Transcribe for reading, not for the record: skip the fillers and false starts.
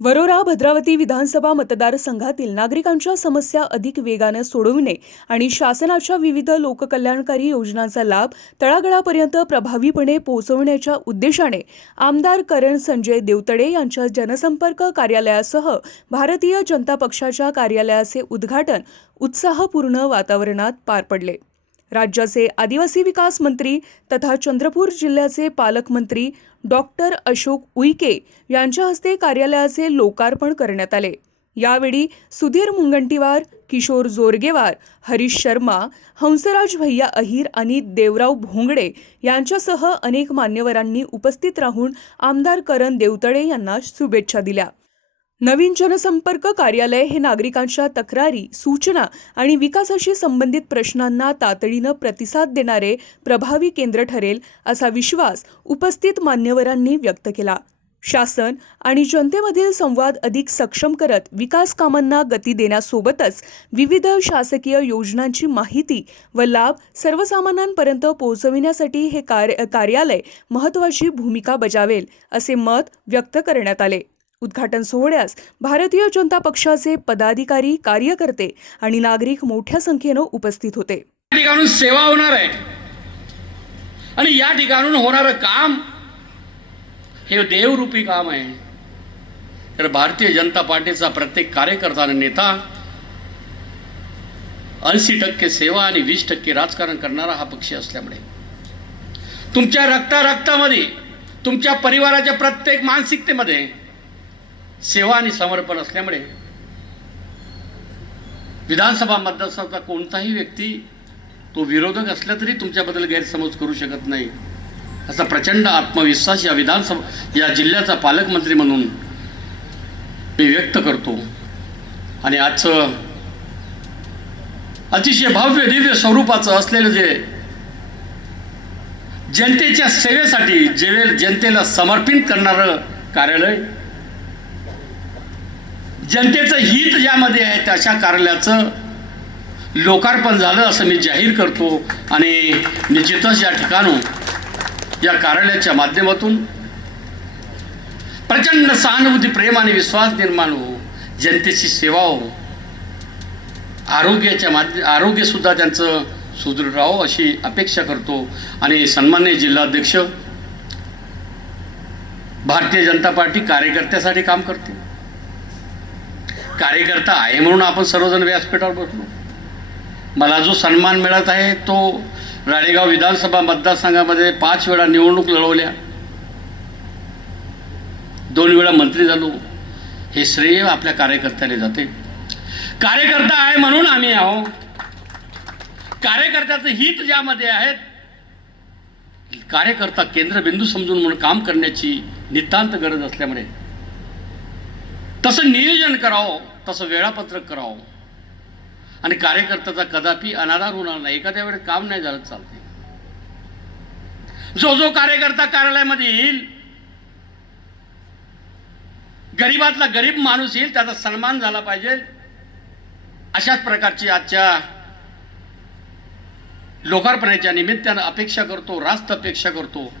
वरोरा भद्रावती विधानसभा मतदारसंघातील नागरिकांच्या समस्या अधिक वेगाने सोडविणे आणि शासनाच्या विविध लोककल्याणकारी योजनांचा लाभ तळागाळापर्यंत प्रभावीपणे पोहोचवण्याच्या उद्देशाने आमदार करण संजय देवतडे यांच्या जनसंपर्क कार्यालयासह भारतीय जनता पक्षाच्या कार्यालयाचे उद्घाटन उत्साहपूर्ण वातावरणात पार पडले। राज्याचे आदिवासी विकास मंत्री तथा चंद्रपूर जिल्ह्याचे पालकमंत्री डॉक्टर अशोक उईके यांच्या हस्ते कार्यालयाचे लोकार्पण करण्यात आले। यावेळी सुधीर मुनगंटीवार, किशोर जोरगेवार, हरीश शर्मा, हंसराज भैया अहिर आणि देवराव भोंगडे यांच्यासह अनेक मान्यवरांनी उपस्थित राहून आमदार करण देवतडे यांना शुभेच्छा दिल्या। नवीन जनसंपर्क कार्यालय हे नागरिकांच्या तक्रारी, सूचना आणि विकासाशी संबंधित प्रश्नांना तातडीने प्रतिसाद देणारे प्रभावी केंद्र ठरेल असा विश्वास उपस्थित मान्यवरांनी व्यक्त केला। शासन आणि जनतेमधील संवाद अधिक सक्षम करत विकास कामांना गती देण्यासोबतच विविध शासकीय योजनांची माहिती व लाभ सर्वसामान्यांपर्यंत पोहोचविण्यासाठी हे कार्यालय महत्त्वाची भूमिका बजावेल असे मत व्यक्त करण्यात आले। उद्घाटन सोहळ्यास भारतीय जनता पक्षाचे पदाधिकारी, कार्यकर्ते आणि नागरिक मोठ्या संख्येने उपस्थित होते। या ठिकाणून सेवा होणार आहे आणि या ठिकाणून होणारं काम हे देवरूपी काम आहे। तर भारतीय जनता पार्टीचा प्रत्येक कार्यकर्ता आणि नेता 80% सेवा आणि 20% राजकारण करणारा हा पक्ष असल्यामुळे तुमच्या रक्तामध्ये, तुमच्या परिवाराच्या प्रत्येक मानसिकतेमध्ये सेवा आणि समर्पण असल्यामुळे विधानसभा मतदारसंघाचा कोणताही व्यक्ती तो विरोधक असला तरी तुमच्याबद्दल गैरसमज करू शकत नाही असा प्रचंड आत्मविश्वास या जिल्ह्याचा पालकमंत्री म्हणून मी व्यक्त करतो। आणि आजचं अतिशय भव्य दिव्य स्वरूपाचं असलेलं जे जनतेच्या सेवेसाठी जनतेला समर्पित करणारं कार्यालय, जनतेचं हित ज्यामध्ये आहे त्याच्या कार्यालयाचं लोकार्पण झालं असं मी जाहीर करतो। आणि निश्चितच या ठिकाणून या कार्यालयाच्या माध्यमातून प्रचंड सहानुभूती, प्रेम आणि विश्वास निर्माण हो, जनतेची सेवा हो, आरोग्य सुद्धा त्यांचं सुदृढ राहो अशी अपेक्षा करतो। आणि सन्माननीय जिल्हाध्यक्ष, भारतीय जनता पार्टी कार्यकर्त्यासाठी काम करते, कार्यकर्ता आहे म्हणून आपण सर्वजण व्यासपीठावर बसलो। मला जो सन्मान मिळत आहे तो राळेगाव विधानसभा मतदारसंघामध्ये 5 वेळा निवडणूक लढवल्या, 2 वेळा मंत्री झालो, हे श्रेय आपल्या कार्यकर्त्याला जाते। कार्यकर्ता आहे म्हणून आम्ही आहो, कार्यकर्त्याचं हित ज्यामध्ये आहे, कार्यकर्ता केंद्रबिंदू समजून म्हणून काम करण्याची नितांत गरज असल्यामुळे तसं नियोजन करावं, तसं वेळापत्रक करावं आणि कार्यकर्त्याचा कदापि अनादर होणार नाही। एखाद्या वेळेस काम नाही झालं चालते, जो कार्यकर्ता कार्यालयामध्ये येईल, गरीबातला गरीब माणूस येईल, त्याचा सन्मान झाला पाहिजे अशाच प्रकारची आजच्या लोकार्पणाच्या निमित्तानं अपेक्षा करतो, रास्त अपेक्षा करतो।